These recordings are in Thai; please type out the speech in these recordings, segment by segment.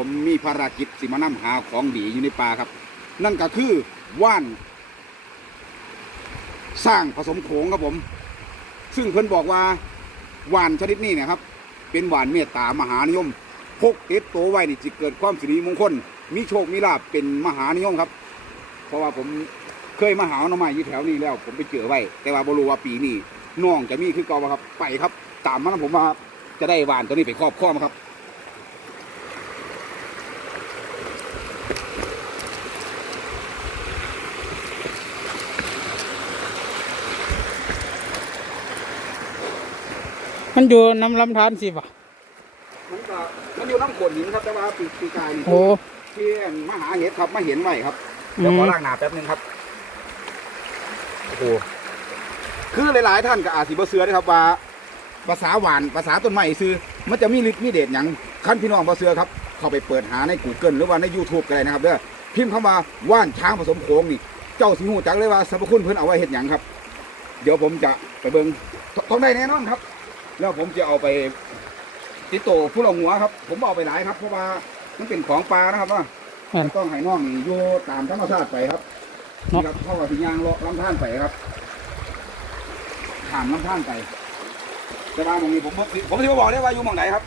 ผมมีภารกิจสิมานำหาของดีอยู่ในป่าครับ นั่นก็คือว่าน สร้างผสมโขงครับผม ซึ่งเพิ่นบอกว่าว่านชนิดนี้นะครับ เป็นว่านเมตตามหานิยมพกเติดตัวไว้นี่จะเกิดความสิริมงคล มีโชค มีลาภเป็นมหานิยมครับ เพราะว่าผมเคยมาหาหน่อไม้อยู่แถวนี้แล้ว ผมไปเจอไว้ แต่ว่าบรูว่าปีนี้น้องจะมีคือเก่าบ่ครับ ไปครับ ตามมานะผมมาครับ จะได้ว่านตัวนี้ไปครอบครองครับ มันอยู่น้ำลำธารสิบ่ะมันก็มันอยู่น้ำโขดหินครับแต่ว่าปีปีกายนี่โอ้ ที่มาหาเห็ดครับมาเห็นไว้ครับอืเดี๋ยวขอมล้างหน้าแป๊บหนึงครับโอ้โหคือหลายๆท่านก็อาจสิบ่เสือนะครับว่าภาษาหวานภาษาต้นไม้ซื้อมันจะมีฤทธิ์มีเดชอย่างขั้นพี่น้องบ่เสือครับ เข้าไปเปิดหาใน Google หรือว่าใน YouTube ก็ได้นะครับเด้อพิมพ์คำว่าว่านช้างผสมโขงนี่เจ้าสิฮู้จักเลยว่าสรรพคุณเพิ่นเอาไว้เฮ็ดหยังครับ เดี๋ยวผมจะไปเบิ่งตต้องได้แน่นอนครับ แล้วผมจะเอาไปติดโตผู้ละหัวครับ ผมเอาไปหลายครับ เพราะว่ามันเป็นของปลานะครับว่าแม่นต้องให้น้องนี่อยู่ตามธรรมชาติไปครับเนาะนี่ครับเข้ากับสิยางเลาะลำธารไปครับข้ามลำธารไปแต่ว่าตรงนี้ผมบ่ผมที่มาบอกได้ว่าอยู่หมองไหนครับ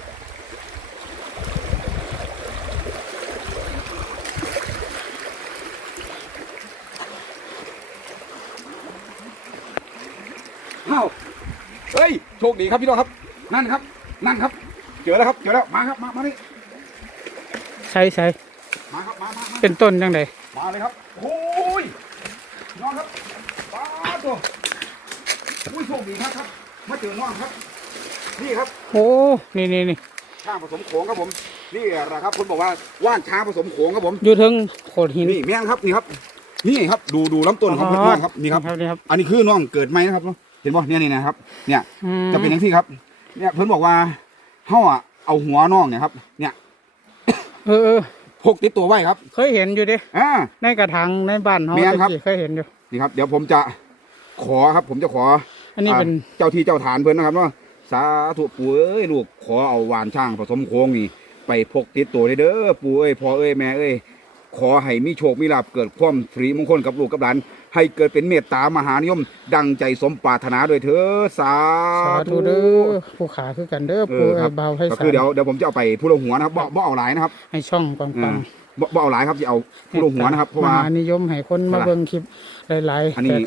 เอ้า เฮ้ยโชคดีครับพี่น้องครับ นั่นครับ นั่นครับ เจอแล้วครับเจอแล้วมาครับมามานี่ใช่ใช่มาครับมามามาเป็นต้นจังไดมาเลยครับโอ้ยน้องครับป้าดตัวอุ้ยโชคดีครับครับ มาเจอน้องครับ นี่ครับโอ้นี่นี่นี่ช้างผสมโขงครับผม นี่แหละครับคุณบอกว่าว่านช้างผสมโขงครับผมอยู่เทึงโขดหินนี่แม่นครับนี่ครับ นี่ครับ ดูดูลำต้นของเพื่อนๆครับนี่ครับ นี่ครับ อันนี้คือน้องเกิดไหมนะครับเห็นป่ะ เนี่ยนี่นะครับ เนี่ยอืมจะเป็นอย่างที่ครับ เนี่ยเพื่อนบอกว่าเฮาอะเอาหัวน้องเนี่ยครับ เนี่ยเออเออพกติดตัวไว้ครับ เคยเห็นอยู่เดิอ่าในกระถางในบ้านเฮาแม่นครับตะกี้เคยเห็นอยู่นี่ครับ เดี๋ยวผมจะขอครับ ผมจะขอ อันนี้เป็นอ่าเจ้าที่เจ้าฐานเพื่อนนะครับว่าสาธุปู่เอ้ยลูกขอเอาวานช่างผสมโค้งนี่ไปพกติดตัวได้เด้อปู่เอ้ยพ่อเอ้ยแม่เอ้ย ขอให้มีโชคมีลาภเกิดความสิริมงคลกับลูกกับหลาน ให้เกิดเป็นเมตตามหานิยม ดังใจสมปรารถนาโดวยเถอสาสาธุเด้อผู้ขาคือกันเด้อเอผู้อครับเบาให้ก็สาคือเดี๋ยวเดี๋ยวผมจะเอาไปผู้ลงหัวนะครับบ่บ่เอาหลายนะครับให้ช่องปังอ่าบ่บ่เอาหลายครับจะเอาๆผู้ลงหัวนะครับเพราะว่า มหานิยมให้คนมาเวลาเบิ่งคลิปหลายอันนี้ๆแตก